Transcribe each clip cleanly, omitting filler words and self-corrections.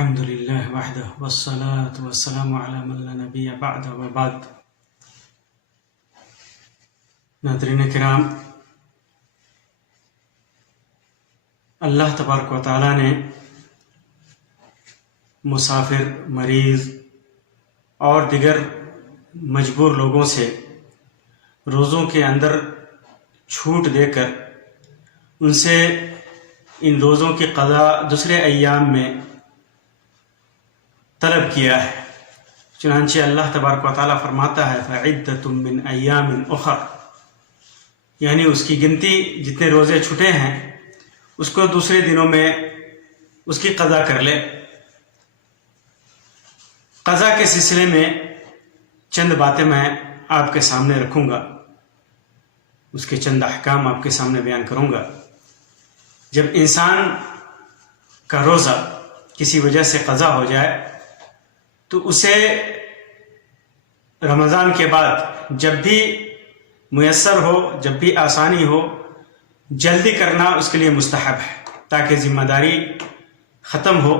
الحمد للہ وحدہ والصلاة والسلام علی من لا نبی بعد وبعد۔ ناظرین کرام، اللہ تبارک و تعالیٰ نے مسافر، مریض اور دیگر مجبور لوگوں سے روزوں کے اندر چھوٹ دے کر ان سے ان روزوں کی قضا دوسرے ایام میں طلب کیا ہے۔ چنانچہ اللہ تبارک و تعالیٰ فرماتا ہے فَعِدَّةٌ مِّنْ أَيَّامٍ أُخَرَ، یعنی اس کی گنتی جتنے روزے چھٹے ہیں اس کو دوسرے دنوں میں اس کی قضا کر لے۔ قضا کے سلسلے میں چند باتیں میں آپ کے سامنے رکھوں گا، اس کے چند احکام آپ کے سامنے بیان کروں گا۔ جب انسان کا روزہ کسی وجہ سے قضا ہو جائے تو اسے رمضان کے بعد جب بھی میسر ہو، جب بھی آسانی ہو، جلدی کرنا اس کے لیے مستحب ہے، تاکہ ذمہ داری ختم ہو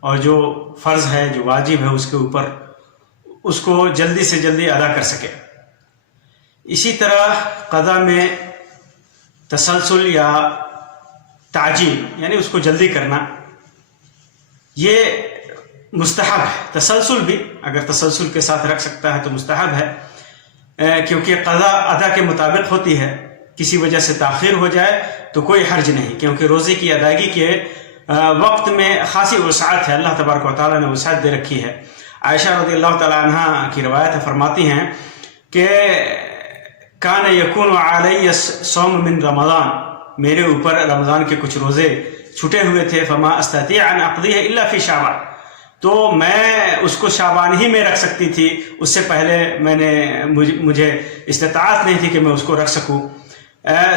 اور جو فرض ہے، جو واجب ہے اس کے اوپر، اس کو جلدی سے جلدی ادا کر سکے۔ اسی طرح قضا میں تسلسل یا تعجیل، یعنی اس کو جلدی کرنا، یہ مستحب ہے۔ تسلسل بھی اگر تسلسل کے ساتھ رکھ سکتا ہے تو مستحب ہے، کیونکہ قضا ادا کے مطابق ہوتی ہے۔ کسی وجہ سے تاخیر ہو جائے تو کوئی حرج نہیں، کیونکہ روزے کی ادائیگی کے وقت میں خاصی وسعت ہے، اللہ تبارک و تعالیٰ نے وسعت دے رکھی ہے۔ عائشہ رضی اللہ تعالیٰ عنہ کی روایت فرماتی ہیں کہ کان یکون علی صوم من رمضان، میرے اوپر رمضان کے کچھ روزے چھٹے ہوئے تھے، فما استطیع ان اقضیہ الا فی شعبان، تو میں اس کو شعبان ہی میں رکھ سکتی تھی، اس سے پہلے مجھے استطاعت نہیں تھی کہ میں اس کو رکھ سکوں۔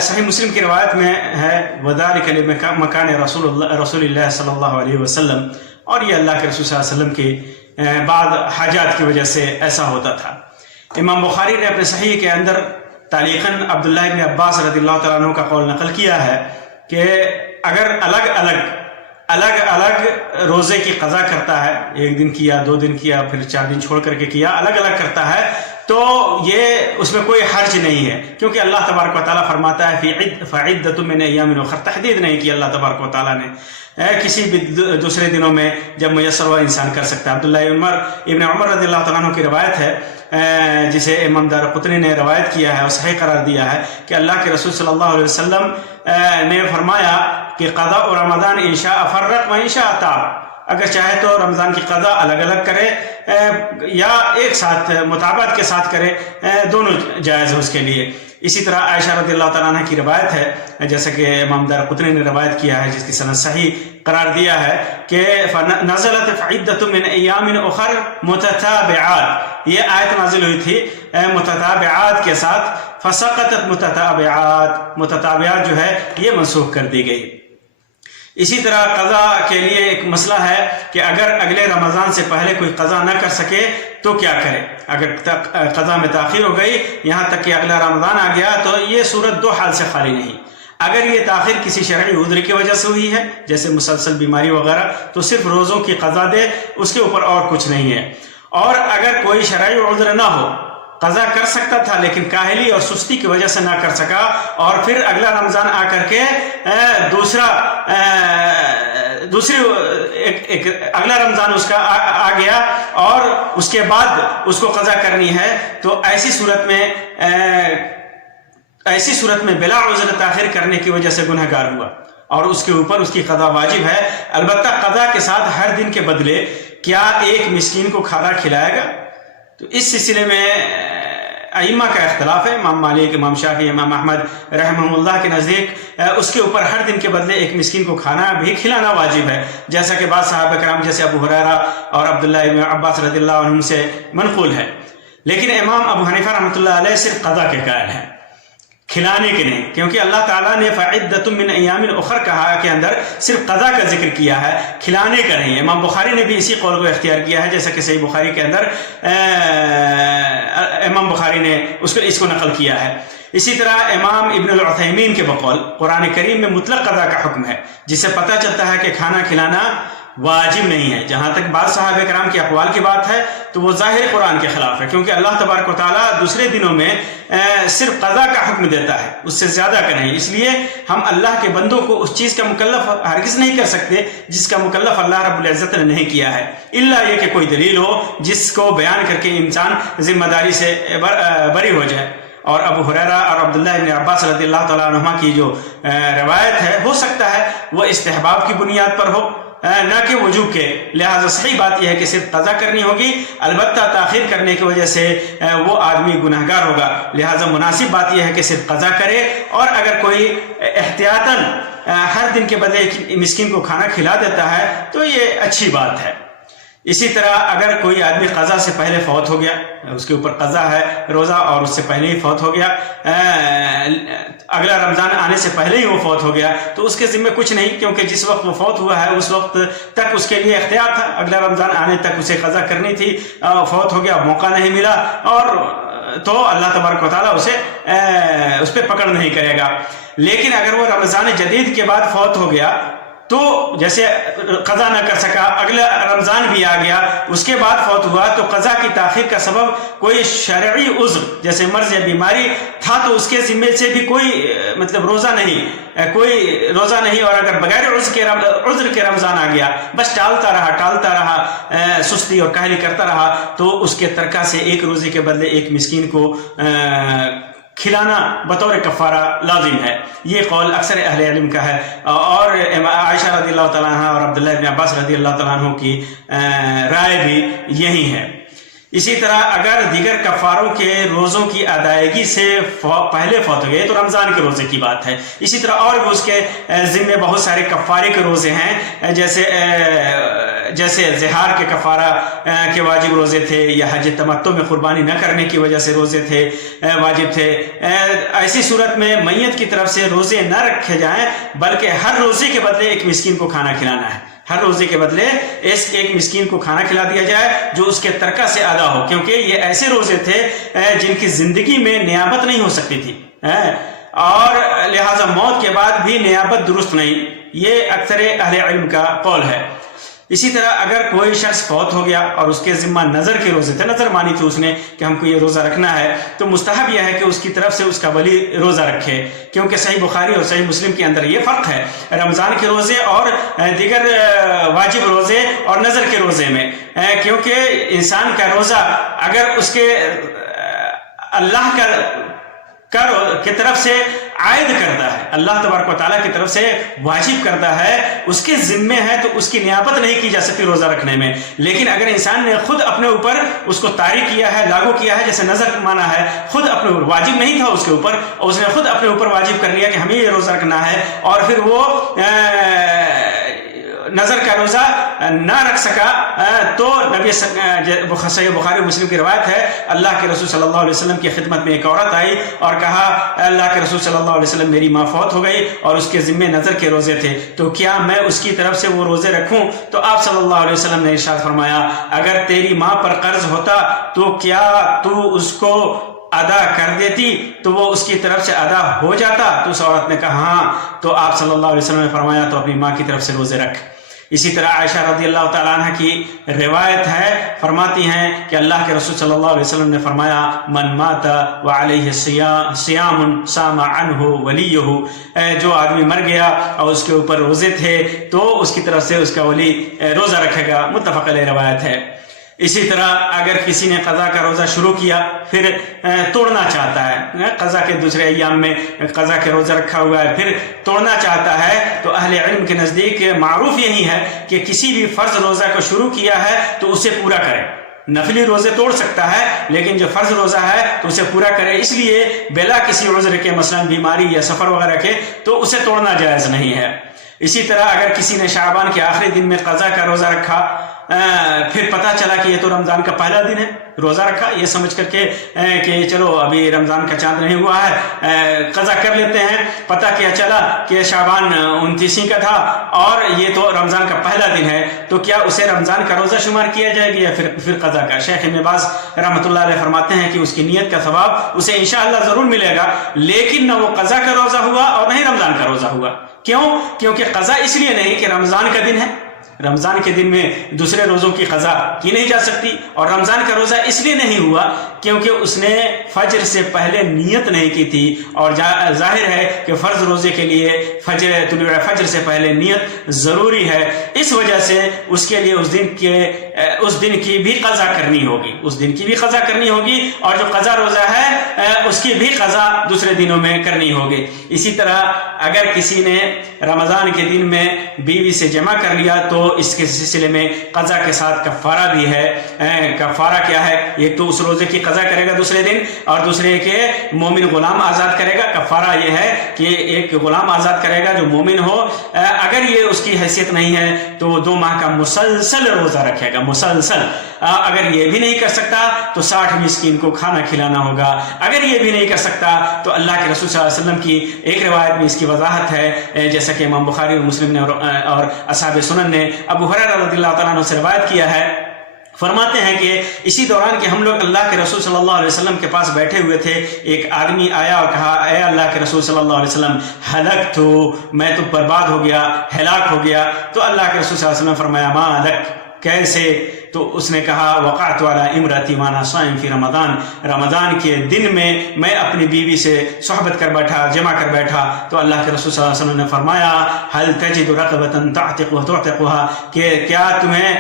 صحیح مسلم کی روایت میں ہے وذالک لمکان رسول اللہ صلی اللہ علیہ وسلم، اور یہ اللہ کے رسول صلی اللہ علیہ وسلم کی بعض حاجات کی وجہ سے ایسا ہوتا تھا۔ امام بخاری نے اپنے صحیح کے اندر تعلیقاً عبداللہ ابن عباس رضی اللہ تعالیٰ عنہ کا قول نقل کیا ہے کہ اگر الگ الگ روزے کی قضا کرتا ہے، ایک دن کیا، 2 دن کیا، پھر 4 دن چھوڑ کر کے کیا، الگ الگ کرتا ہے، تو یہ اس میں کوئی حرج نہیں ہے، کیونکہ اللہ تبارک و تعالیٰ فرماتا ہے فَعِدَّةٌ مِّنْ أَيَّامٍ أُخَرَ، تحدید نہیں کی اللہ تبارک و تعالیٰ نے، کسی بھی دوسرے دنوں میں جب میسر ہوا انسان کر سکتا ہے۔ عبداللہ ابن عمر رضی اللہ تعالیٰ عنہ کی روایت ہے، جسے امام دارقطنی نے روایت کیا ہے اور صحیح قرار دیا ہے، کہ اللہ کے رسول صلی اللہ علیہ وسلم نے فرمایا کہ قضاء رمضان ان شاء فرق و ان شاء تاب، اگر چاہے تو رمضان کی قضا الگ الگ کرے یا ایک ساتھ مطابقت کے ساتھ کرے، دونوں جائز ہے اس کے لیے۔ اسی طرح عائشہ رضی اللہ تعالیٰ عنہ کی روایت ہے، جیسا کہ امام دارقطنی نے روایت کیا ہے، جس کی سند صحیح قرار دیا ہے کہ نزلت فعدۃ من ایام اخر متتابعات، یہ آیت نازل ہوئی تھی متتابعات کے ساتھ، فسقطت متتابعات جو ہے یہ منسوخ کر دی گئی۔ اسی طرح قضا کے لیے ایک مسئلہ ہے کہ اگر اگلے رمضان سے پہلے کوئی قضا نہ کر سکے تو کیا کرے۔ اگر قضا میں تاخیر ہو گئی یہاں تک کہ اگلا رمضان آ گیا تو یہ صورت 2 حال سے خالی نہیں۔ اگر یہ تاخیر کسی شرعی عذر کی وجہ سے ہوئی ہے، جیسے مسلسل بیماری وغیرہ، تو صرف روزوں کی قضا دے، اس کے اوپر اور کچھ نہیں ہے۔ اور اگر کوئی شرعی عذر نہ ہو، قضا کر سکتا تھا لیکن کاہلی اور سستی کی وجہ سے نہ کر سکا، اور پھر اگلا رمضان آ کر کے اگلا رمضان اس کا آ گیا اور اس کے بعد اس کو قضا کرنی ہے، تو ایسی صورت میں بلا عذر تاخیر کرنے کی وجہ سے گنہگار ہوا اور اس کے اوپر اس کی قضا واجب ہے۔ البتہ قضا کے ساتھ ہر دن کے بدلے کیا ایک مسکین کو کھانا کھلائے گا؟ تو اس سلسلے میں ائمہ کا اختلاف ہے، امام مالک، امام شافعی، امام احمد رحمہ اللہ کے نزدیک اس کے اوپر ہر دن کے بدلے ایک مسکین کو کھانا بھی کھلانا واجب ہے، جیسا کہ بعض صحابہ کرام جیسے ابو ہریرہ اور عبداللہ ابن عباس رضی اللہ عنہ سے منقول ہے۔ لیکن امام ابو حنیفہ رحمۃ اللہ علیہ صرف قضا کے قائل ہیں، کھلانے کے نہیں، کیونکہ اللہ تعالیٰ نے فعدۃ من ایام اخر کہا کے اندر صرف قضا کا ذکر کیا ہے، کھلانے کا نہیں۔ امام بخاری نے بھی اسی قول کو اختیار کیا ہے، جیسا کہ صحیح بخاری کے اندر امام بخاری نے اس کو نقل کیا ہے۔ اسی طرح امام ابن العثیمین کے بقول قرآن کریم میں مطلق قضا کا حکم ہے، جس سے پتہ چلتا ہے کہ کھانا کھلانا واجب نہیں ہے. جہاں تک بعض صحابہ کرام کے اقوال کی بات ہے تو وہ ظاہر قرآن کے خلاف ہے، کیونکہ اللہ تبارک و تعالیٰ دوسرے دنوں میں صرف قضا کا حکم دیتا ہے، اس سے زیادہ کا نہیں. اس لیے ہم اللہ کے بندوں کو اس چیز کا مکلف ہرگز نہیں کر سکتے جس کا مکلف اللہ رب العزت نے نہیں کیا ہے، الا یہ کہ کوئی دلیل ہو جس کو بیان کر کے انسان ذمہ داری سے بری ہو جائے. اور ابو ہریرہ اور عبداللہ ابن عباس رضی اللہ تعالیٰ عنہما کی جو روایت ہے، ہو سکتا ہے وہ استحباب کی بنیاد پر ہو نہ کہ وجوب کے، لہٰذا صحیح بات یہ ہے کہ صرف قضا کرنی ہوگی. البتہ تاخیر کرنے کی وجہ سے وہ آدمی گناہگار ہوگا، لہٰذا مناسب بات یہ ہے کہ صرف قضا کرے. اور اگر کوئی احتیاطاً ہر دن کے بدلے مسکین کو کھانا کھلا دیتا ہے تو یہ اچھی بات ہے. اسی طرح اگر کوئی آدمی قضا سے پہلے فوت ہو گیا، اس کے اوپر قضا ہے روزہ اور اس سے پہلے ہی فوت ہو گیا، اگلا رمضان آنے سے پہلے ہی وہ فوت ہو گیا، تو اس کے ذمہ کچھ نہیں، کیونکہ جس وقت وہ فوت ہوا ہے اس وقت تک اس کے لیے اختیار تھا. اگلا رمضان آنے تک اسے قضا کرنی تھی، فوت ہو گیا، موقع نہیں ملا، اور تو اللہ تبارک و تعالیٰ اس پہ پکڑ نہیں کرے گا. لیکن اگر وہ رمضان جدید کے بعد فوت ہو گیا تو جیسے قضا نہ کر سکا، اگلا رمضان بھی آ گیا، اس کے بعد فوت ہوا، تو قضا کی تاخیر کا سبب کوئی شرعی عذر جیسے مرض یا بیماری تھا تو اس کے ذمے سے بھی کوئی روزہ نہیں. اور اگر بغیر عذر کے رمضان آ گیا، بس ٹالتا رہا سستی اور کاہلی کرتا رہا، تو اس کے ترکہ سے ایک روزے کے بدلے ایک مسکین کو کھلانا بطور کفارہ لازم ہے. یہ قول اکثر اہل علم کا ہے، اور عائشہ رضی اللہ تعالیٰ عنہ اور عبداللہ ابن عباس رضی اللہ تعالیٰ عنہ کی رائے بھی یہی ہے. اسی طرح اگر دیگر کفاروں کے روزوں کی ادائیگی سے پہلے فوت ہو گئے تو رمضان کے روزے کی بات ہے. اسی طرح اور بھی اس کے ذمے بہت سارے کفارے کے روزے ہیں، جیسے زہار کے کفارہ کے واجب روزے تھے، یا حج تمتع میں قربانی نہ کرنے کی وجہ سے روزے تھے واجب تھے. ایسی صورت میں میت کی طرف سے روزے نہ رکھے جائیں، بلکہ ہر روزے کے بدلے ایک مسکین کو کھانا کھلانا ہے. ہر روزے کے بدلے ایک مسکین کو کھانا کھلا دیا جائے جو اس کے ترکہ سے ادا ہو، کیونکہ یہ ایسے روزے تھے جن کی زندگی میں نیابت نہیں ہو سکتی تھی، اور لہٰذا موت کے بعد بھی نیابت درست نہیں. یہ اکثر اہل علم کا قول ہے. اسی طرح اگر کوئی شخص فوت ہو گیا اور اس کے ذمہ نظر کے روزے تھے، نظر مانی تھی اس نے کہ ہم کو یہ روزہ رکھنا ہے، تو مستحب یہ ہے کہ اس کی طرف سے اس کا ولی روزہ رکھے، کیونکہ صحیح بخاری اور صحیح مسلم کے اندر یہ فرق ہے رمضان کے روزے اور دیگر واجب روزے اور نظر کے روزے میں. کیونکہ انسان کا روزہ اگر اس کے اللہ کی طرف سے عائد کرتا ہے، اللہ تبارک و تعالیٰ کی طرف سے واجب کرتا ہے، اس کے ذمے ہے، تو اس کی نیابت نہیں کی جا سکتی روزہ رکھنے میں. لیکن اگر انسان نے خود اپنے اوپر اس کو طاری کیا ہے، لاگو کیا ہے، جیسے نظر مانا ہے، خود اپنے اوپر واجب نہیں تھا اس کے اوپر، اور اس نے خود اپنے اوپر واجب کر لیا کہ ہمیں یہ روزہ رکھنا ہے، اور پھر وہ نظر کا روزہ نہ رکھ سکا، تو نبی صحیح بخاری مسلم کی روایت ہے، اللہ کے رسول صلی اللہ علیہ وسلم کی خدمت میں ایک عورت آئی اور کہا، اللہ کے رسول صلی اللہ علیہ وسلم میری ماں فوت ہو گئی اور اس کے ذمے نظر کے روزے تھے، تو کیا میں اس کی طرف سے وہ روزے رکھوں؟ تو آپ صلی اللہ علیہ وسلم نے ارشاد فرمایا، اگر تیری ماں پر قرض ہوتا تو کیا تو اس کو ادا کر دیتی تو وہ اس کی طرف سے ادا ہو جاتا؟ تو اس عورت نے کہا ہاں. تو آپ صلی اللہ علیہ وسلم نے فرمایا تو اپنی ماں کی طرف سے روزے رکھ. اسی طرح عائشہ رضی اللہ تعالیٰ عنہ کی روایت ہے، فرماتی ہیں کہ اللہ کے رسول صلی اللہ علیہ وسلم نے فرمایا، من مات وعلیہ صیام صام عنہ ولیہ، جو آدمی مر گیا اور اس کے اوپر روزے تھے تو اس کی طرف سے اس کا ولی روزہ رکھے گا. متفق علیہ روایت ہے. اسی طرح اگر کسی نے قضا کا روزہ شروع کیا پھر توڑنا چاہتا ہے، قضا کے دوسرے ایام میں قضا کے روزہ رکھا ہوا ہے پھر توڑنا چاہتا ہے، تو اہل علم کے نزدیک معروف یہی ہے کہ کسی بھی فرض روزہ کو شروع کیا ہے تو اسے پورا کرے. نفلی روزے توڑ سکتا ہے لیکن جو فرض روزہ ہے تو اسے پورا کرے، اس لیے بلا کسی عذر کے، مثلا بیماری یا سفر وغیرہ کے، تو اسے توڑنا جائز نہیں ہے. اسی طرح اگر کسی نے شعبان کے آخری دن میں قضا کا روزہ رکھا، پھر پتہ چلا کہ یہ تو رمضان کا پہلا دن ہے، روزہ رکھا یہ سمجھ کر کے کہ چلو ابھی رمضان کا چاند نہیں ہوا ہے، قضا کر لیتے ہیں، پتہ کیا چلا کہ شعبان 29 کا تھا اور یہ تو رمضان کا پہلا دن ہے، تو کیا اسے رمضان کا روزہ شمار کیا جائے گا یا پھر قضا کا؟ شیخ ابن باز رحمۃ اللہ علیہ فرماتے ہیں کہ اس کی نیت کا ثواب اسے انشاءاللہ ضرور ملے گا، لیکن نہ وہ قضا کا روزہ ہوا اور نہ ہی رمضان کا روزہ ہوا. کیوں؟ کیونکہ قضا اس لیے نہیں کہ رمضان کا دن ہے، رمضان کے دن میں دوسرے روزوں کی قضا کی نہیں جا سکتی، اور رمضان کا روزہ اس لیے نہیں ہوا کیونکہ اس نے فجر سے پہلے نیت نہیں کی تھی، اور ظاہر ہے کہ فرض روزے کے لیے طلوع فجر سے پہلے نیت ضروری ہے، اس وجہ سے اس کے لیے اس دن کی بھی قضا کرنی ہوگی، اس دن کی بھی قضا کرنی ہوگی، اور جو قضا روزہ ہے اس کی بھی قضا دوسرے دنوں میں کرنی ہوگی۔ اسی طرح اگر کسی نے رمضان کے دن میں بیوی سے جمع کر لیا تو اس کے سلسلے میں قضا کے ساتھ کفارہ بھی ہے۔ کفارہ کیا ہے؟ ایک تو اس روزے کی قضا کرے گا دوسرے دن، اور دوسرے کہ مومن غلام آزاد کرے گا۔ کفارہ یہ ہے کہ ایک غلام آزاد کرے گا جو مومن ہو، اگر یہ اس کی حیثیت نہیں ہے تو وہ 2 ماہ کا مسلسل روزہ رکھے گا، مسلسل۔ اگر یہ بھی نہیں کر سکتا تو 60 مسکین کو کھانا کھلانا ہوگا۔ اگر یہ بھی نہیں کر سکتا تو اللہ کے رسول صلی اللہ علیہ وسلم کی ایک روایت میں اس کی وضاحت ہے، جیسا کہ امام بخاری اور مسلم نے اور اصحاب سنن نے ابو ہریرہ رضی اللہ تعالیٰ عنہ سے روایت کیا ہے، فرماتے ہیں کہ اسی دوران کہ ہم لوگ اللہ کے رسول صلی اللہ علیہ وسلم کے پاس بیٹھے ہوئے تھے، ایک آدمی آیا اور کہا، اے اللہ کے رسول صلی اللہ علیہ وسلم، ہلک تو میں تو برباد ہو گیا، ہلاک ہو گیا۔ تو اللہ کے رسول صلی اللہ علیہ وسلم فرمایا، ما لک، کیسے؟ تو اس نے کہا، وقعت علی امرأتی وانا صائم فی رمضان، رمضان کے دن میں اپنی بیوی سے صحبت کر بیٹھا، جمع کر بیٹھا۔ تو اللہ کے رسول صلی اللہ علیہ وسلم نے فرمایا، هل تجد رقبة تعتقها، کہ کیا تمہیں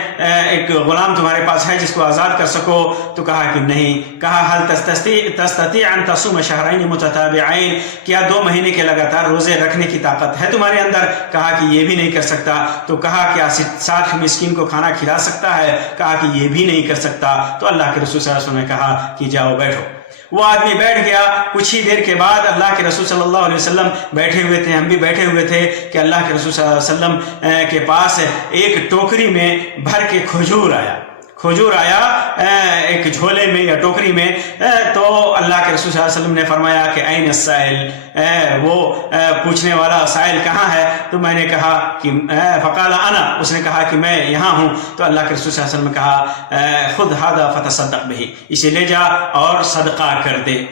ایک غلام تمہارے پاس ہے جس کو آزاد کر سکو؟ تو کہا کہ نہیں۔ کہا، هل تستطيع ان تصوم شهرين متتابعين، کیا 2 مہینے کے لگاتار روزے رکھنے کی طاقت ہے تمہارے اندر؟ کہا کہ یہ بھی نہیں کر سکتا۔ تو کہا، کیا 60 مسکین کو کھانا کھلا سکتا ہے؟ کہا کہ یہ بھی نہیں کر سکتا۔ تو اللہ کے رسول صلی اللہ علیہ وسلم نے کہا کہ جاؤ بیٹھو۔ وہ آدمی بیٹھ گیا۔ کچھ ہی دیر کے بعد اللہ کے رسول صلی اللہ علیہ وسلم بیٹھے ہوئے تھے، ہم بھی بیٹھے ہوئے تھے، کہ اللہ کے رسول صلی اللہ علیہ وسلم کے پاس ایک ٹوکری میں بھر کے کھجور آیا ایک جھولے میں یا ٹوکری میں۔ تو اللہ کے رسول صلی اللہ علیہ وسلم نے فرمایا کہ این السائل، وہ پوچھنے والا سائل کہاں ہے؟ تو میں نے کہا کہ فقال انا، اس نے کہا کہ میں یہاں ہوں۔ تو اللہ کے رسول صلی اللہ علیہ وسلم نے کہا، خذ ھذا فتصدق به، اسے لے جا اور صدقہ کر دے۔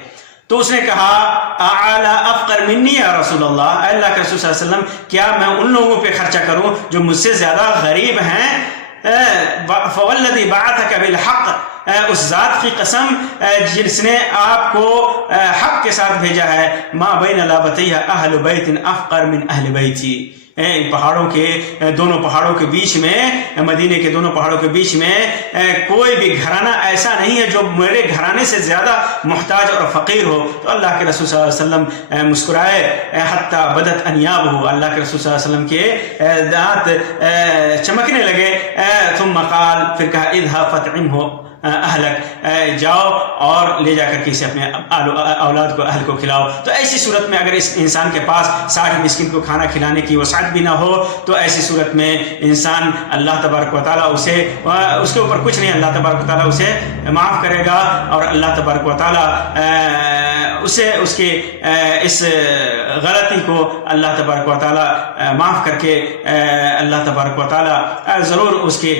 تو اس نے کہا، اعلی افقر منی یا رسول اللہ، اے اللہ کے رسول صلی اللہ علیہ وسلم، کیا میں ان لوگوں پہ خرچہ کروں جو مجھ سے زیادہ غریب ہیں؟ فوالذی بعثک بالحق، اس ذات کی قسم جس نے آپ کو حق کے ساتھ بھیجا ہے، ما بین لابتیہ اہل بیت افقر من اہل بیتی، پہاڑوں کے دونوں پہاڑوں کے بیچ میں، مدینے کے دونوں پہاڑوں کے بیچ میں کوئی بھی گھرانہ ایسا نہیں ہے جو میرے گھرانے سے زیادہ محتاج اور فقیر ہو۔ تو اللہ کے رسول صلی اللہ علیہ وسلم مسکرائے، حتی بدت انیابہ، اللہ کے رسول صلی اللہ علیہ وسلم کے دانت چمکنے لگے۔ ثم قال، پھر کہا، اذهب فاطعمه اہلک، جاؤ اور لے جا کر کے اسے اپنے اولاد کو، اہل کو کھلاؤ۔ تو ایسی صورت میں اگر اس انسان کے پاس 60 مسکین کو کھانا کھلانے کی وسعت بھی نہ ہو تو ایسی صورت میں انسان، اللہ تبارک و تعالیٰ اس کے اوپر کچھ نہیں، اللہ تبارک و تعالیٰ اسے معاف کرے گا، اور اللہ تبارک و تعالیٰ اسے اس کے اس غلطی کو اللہ تبارک و تعالیٰ معاف کر کے اللہ تبارک و تعالیٰ ضرور اس کی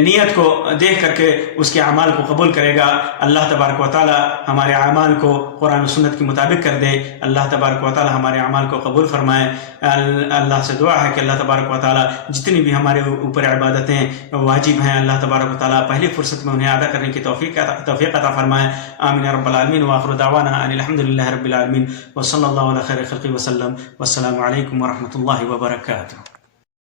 نیت کو دیکھ کر کے اس کے اعمال کو قبول کرے گا۔ اللہ تبارک و تعالیٰ ہمارے اعمال کو قرآن و سنت کے مطابق کر دے۔ اللہ تبارک و تعالیٰ ہمارے اعمال کو قبول فرمائے۔ اللہ سے دعا ہے کہ اللہ تبارک و تعالیٰ جتنی بھی ہمارے اوپر عبادتیں واجب ہیں، اللہ تبارک و تعالیٰ پہلی فرصت میں انہیں ادا کرنے کی توفیق عطا فرمائے۔ آمین یا رب العالمین، وآخر دعوانا ان الحمد للہ رب العالمین، وصلی اللہ علی خیر خلقہ وسلم، والسلام علیکم ورحمۃ اللہ وبرکاتہ۔